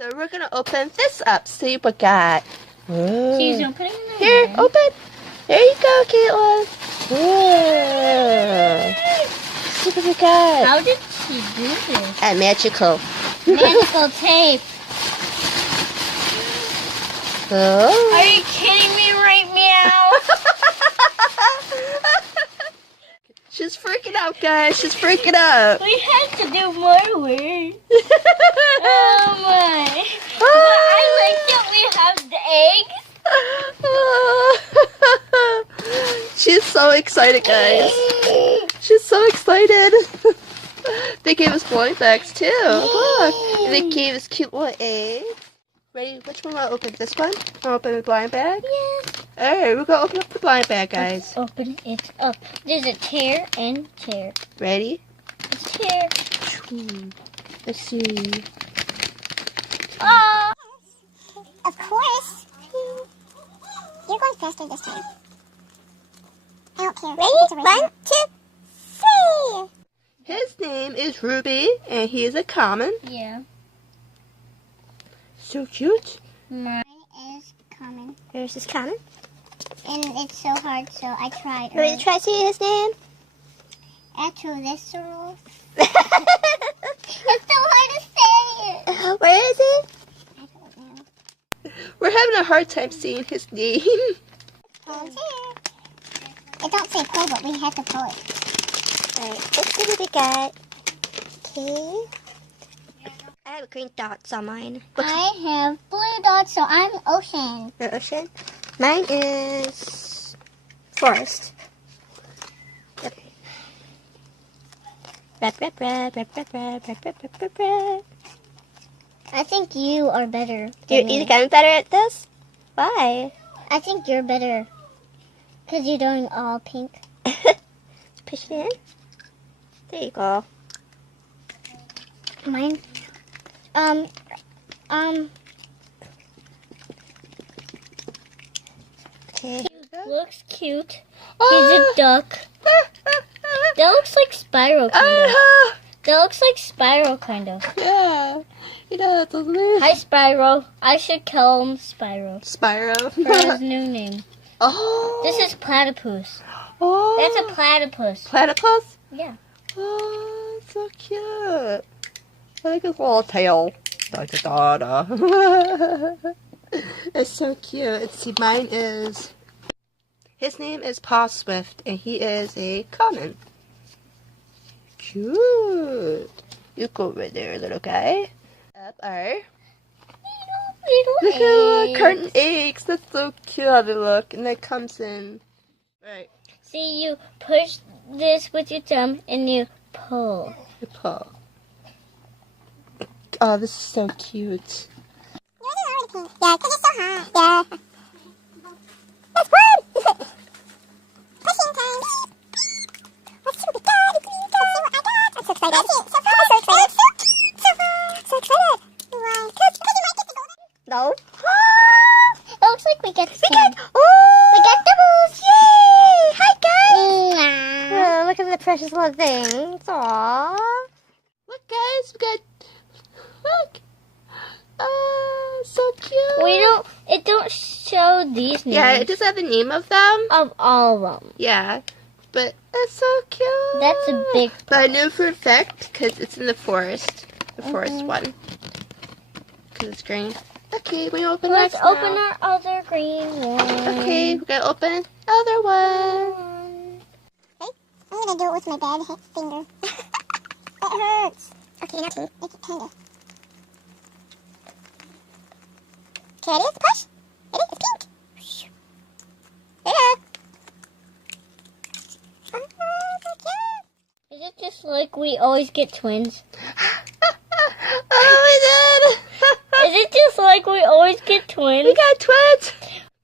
So we're gonna open this up. See what we got. She's opening it. Here, open. There you go, Caitlin. Whoa. See what we got. How did she do this? Magical. Magical tape. Oh. Are you kidding me right now? She's freaking out, guys. She's freaking out. We had to do more work. Oh my. But I like that we have the eggs. She's so excited, guys. She's so excited. They gave us blind bags too. Look. And they gave us cute little eggs. Ready? Which one will I open? This one? I'll open the blind bag? Yes. Alright, we're gonna open up the blind bag, guys. Let's open it up. There's a tear and tear. Ready? It's tear. Let's see. Oh. Of course. You're going faster this time. I don't care. Ready? 1, 2, 3. His name is Ruby, and he is a common. Yeah. So cute. Mine Is common. Here's his common. And it's so hard, so I tried. Ready to try to see his name? Atolistero. It's so hard to say. Where is it? I don't know. We're having a hard time seeing his name. It don't say pull, but we have to pull it. Alright, let's see what we got. Okay. I have green dots on mine. I have blue dots, so I'm ocean. The ocean. Mine is forest. Yep. I think you are better. You gotten better at this? Why? I think you're better. Because you're doing all pink. Push it in. There you go. Mine. Okay. looks cute. He's a duck. That looks like Spyro, kind of. That looks like Spyro, kind of. Yeah. He does, doesn't he? Hi, Spyro. I should call him Spyro. Spyro. For his new name. Oh. This is Platypus. Oh. That's a platypus. Platypus? Yeah. Oh, it's so cute. I like his little tail. Da, da, da, da. It's so cute. Let's see, mine is... His name is Paw Swift, and he is a common. Cute. You go over there, little guy. Up our... Look at the carton eggs. That's so cute how they look. And that comes in... Right. See, you push this with your thumb, and you pull. You pull. Oh, this is so cute. Yeah, because it's so hot. Yeah. That's fun! Pushing time. Let's see what we got. Let's see what I got. I'm so excited. So far. I'm so excited. So excited. Why? Because you might get the golden. No. It looks like we get the skin. Oh! We got doubles. Yay! Hi, guys! Yeah. Oh, look at the precious little things. Aww. Look, guys. We got... Look. Oh, so cute. It don't show these names. Yeah, it does have the name of them. Of all of them. Yeah. But that's so cute. That's a big But I know for a fact, because it's in the forest. The forest one. Because it's green. Okay, we open Let's next open now. our other green one. Okay, we're going to open other one. I'm going to do it with my bad finger. It hurts. Okay, not to. Make it kind of. Okay, ready? Push. Ready? It's pink. Yeah. Oh, so cute. Is it just like we always get twins? Oh my god! Is it just like we always get twins? We got twins!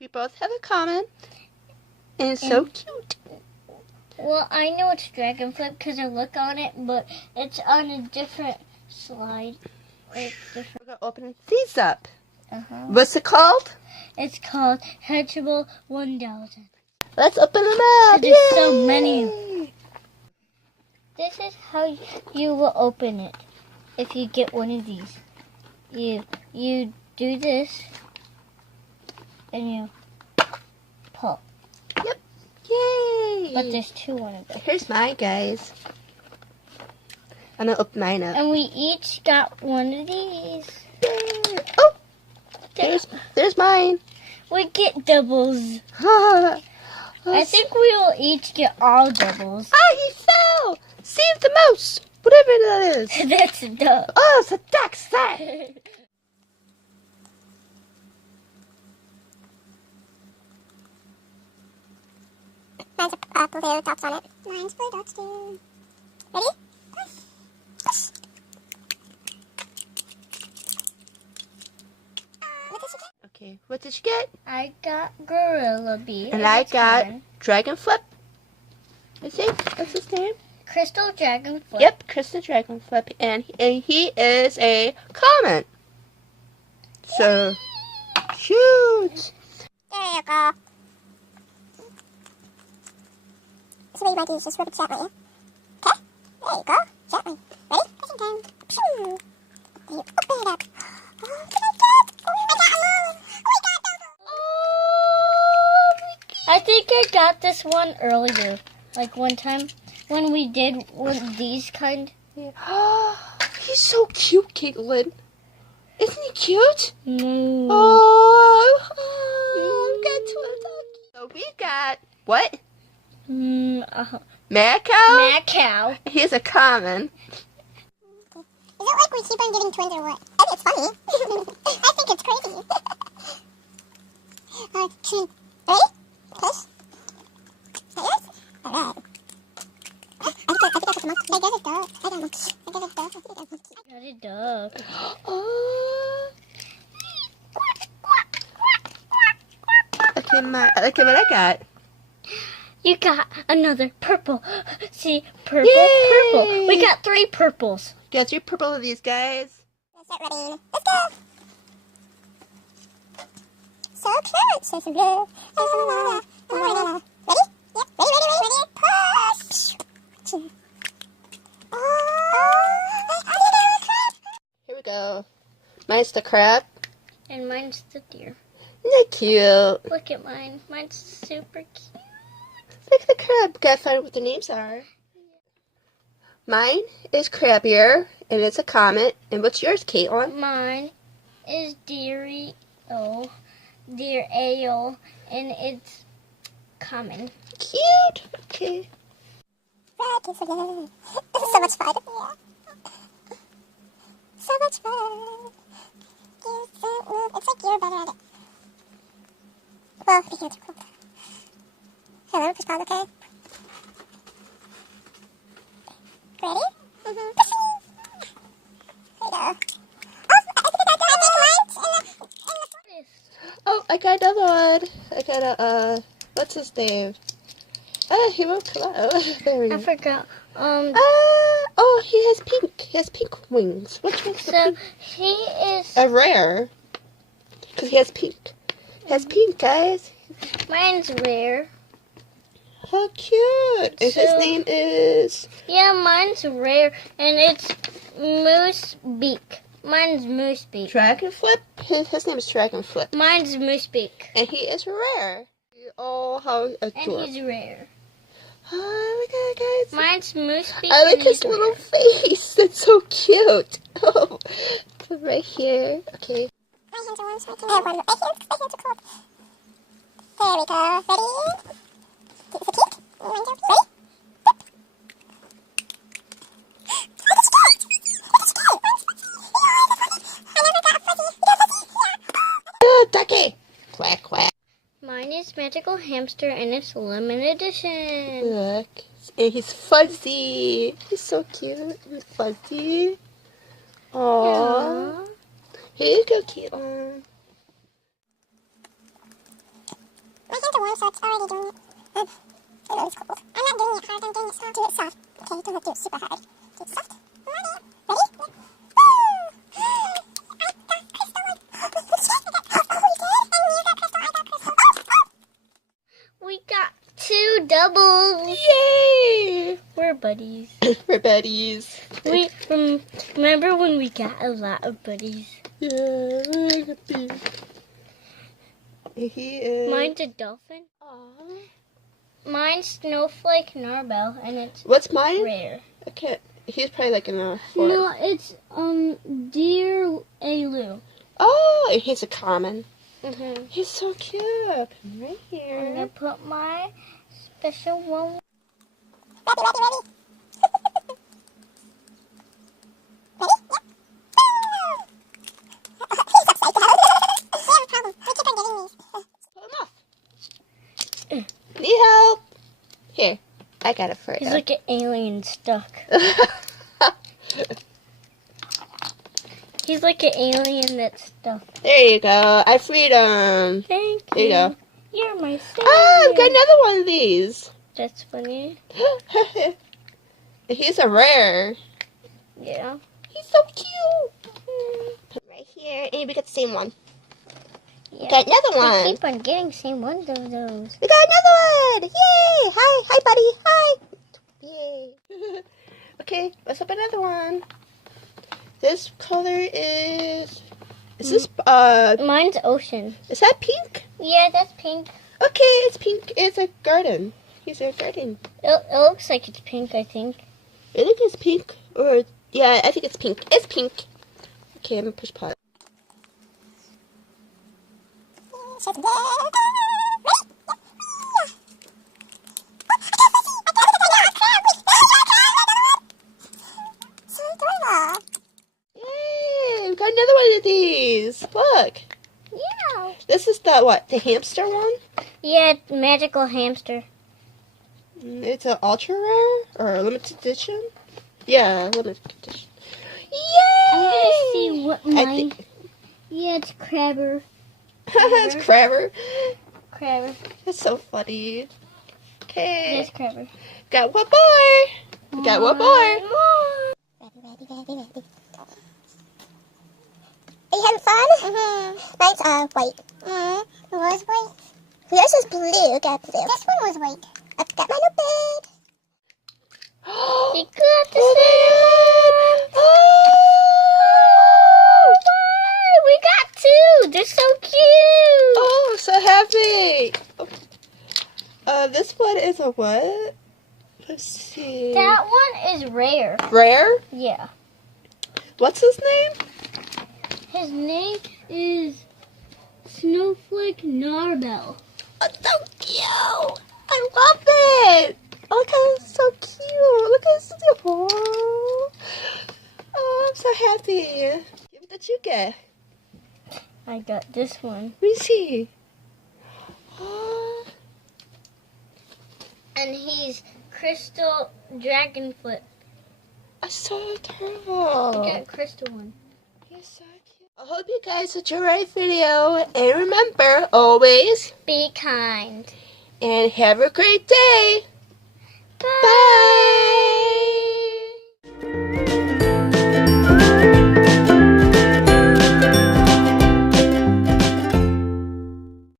We both have a common. And it's so cute. Well, I know it's Dragonfly because I look on it, but it's on a different slide. Like different. We're going to open these up. What's it called? It's called Hatchimals 1000. Let's open them up. There's so Yay! many. This is how you will open it. If you get one of these, you you do this, and you pull. Yep. Yay! But there's 2 on it. Here's mine, guys. I'm gonna open mine up. And we each got one of these. Yay. Oh! There's mine. We get doubles. I I think we will each get all doubles. Ah, he fell! Save the mouse! Whatever that is. That's a duck. Oh, it's a duck set! Mine's blue dots on it. Mine's blue dots too. Ready? Push. What did you get? Okay, what did you get? I got Gorilla Bee. And I it's got mine. Dragon Flip. I think that's his name. Crystal Dragon Flip. Yep, Krista Dragon Flip. And he is a common. So, shoot! There you go. So what you might do is just rub it gently. Okay? There you go. Gently. Ready? Pressing time. Phew. Then you open it up. Oh, what did I get? Oh, I got a moon. Oh, I got double. I think I got this one earlier. Like one time when we did one of these kind. He's so cute, Caitlin. Isn't he cute? No. Oh, got two. So we got what? Mad cow? Mad cow. He's a common. Is it like we keep on getting twins or what? I think it's funny. I think it's crazy. Okay. Ready? Push. Is that yours? Alright. I think I got the monkey. I got a dog. I got a monkey. I got a dog. I got a monkey. Got a duck. Oh. Okay, what I got. You got another purple. See, purple, Yay! purple. We got 3 purples. Got 3 purple of these guys. Let's get ready. Let's go. So cute. So blue. Ready? Yep. Ready. Push. Here we go. Mine's the crab. And mine's the deer. Isn't that cute? Look at mine. Mine's super cute. Look at the crab. Gotta find what the names are. Mine is crab ear, and it's a comet. And what's yours, Caitlin? Mine is deer ale, and it's common. Cute. Okay. This is so much fun. Yeah. So much fun. It's like you're better at it. Well, be here too cool. Hello, push pause, okay? Ready? There you go. Oh, I think mine's in the Oh, I got another one. I got a, what's his name? He won't come out. There he I is. forgot. Oh, he has pink. He has pink wings. Which one's the So pink? he is. A rare. Because he has pink. He has pink, guys. Mine's rare. How cute. And his So- name is... Yeah, mine's rare, and it's moose beak. Mine's moose beak. Dragon Flip? His name is Dragon Flip. Mine's moose beak, And he is rare. Oh, how and adorable. he's rare. Oh, look at that, guys. Mine's moose beak. I like and his he's little rare. face. That's so cute. Oh, put right here. Okay. My hands are warm, so I can... I have one. My hands are cold. There we go. Ready? Is it pink? Ready? Oh, ducky. Quack, quack. Mine is magical hamster, and it's limited edition. Look. And he's fuzzy. He's so cute. He's fuzzy. Aww. Aw. Here you go, Caitlin. My hands are warm, so it's already doing it. I know it's cold. I'm not doing it hard, I'm doing it soft. Do it soft. Okay, don't do it super hard. Do it soft. Ready? Ready? I got crystal. We got 2 doubles. Yay! We're We're buddies. We're buddies. We remember when we got a lot of buddies? Yeah, look at these. He is. Mine's a dolphin. Aww. Mine's Snowflake Narbel, and it's What's mine? rare. I can't. He's probably like in a fort. No, it's Deer Alu. Oh, and he's a common. Mm-hmm. He's so cute. Right I'm gonna here. put my special one. Ready, ready, ready. Pull him off. Need help? Here, I got it for He's you. like an alien stuck. He's like an alien that's stuck. There you go. I freed him. Thank you. There you go. You're my savior. Oh, I've got another one of these. That's funny. He's a rare. Yeah. He's so cute. Put it right here, and we got the same one. Yeah. Got another We one. keep on getting same ones of those. We got another one. Yay! Hi, buddy. Hi. Yay. Okay, let's open another one. This color is this Mine's ocean. is that pink? Yeah, that's pink. Okay, it's pink. It's a garden. He's a garden. It looks like it's pink, I think. I think it's pink, or yeah, I think it's pink. It's pink. Okay, I'm gonna push pause. Yay! We got another one of these. Look, Yeah. this is the what? The hamster one? Yeah, magical hamster. It's an ultra rare or limited edition. Yeah, limited edition. Yay! I'm gonna see what I mine. think Yeah, it's crabber. it's Crabber. Crabber. That's so funny. Okay, Yes, crabber. got one more. Got one more. Ready, ready, ready, ready. Are you having fun? Mm-hmm. Mine's white. Mm-hmm. Yours white? Yours was blue. Got blue. This one was white. I've got my notepad. You got the Oh, cinnamon. Oh, we got two. They're so cute. oh, I'm so happy. This one is a what? Let's see. That one is rare. Rare? Yeah. What's his name? His name is Snowflake Narbel. Oh, so cute. I love it. Oh, look how it's so cute. Look how it's so cute. Oh, I'm so happy. What did you get? I got this one. Let me see. Oh, And he's Crystal Dragonfoot. that's so adorable. I got a crystal one. He's so cute. I hope you guys enjoyed the video. And remember, always Be kind. and have a great day. Bye. Bye.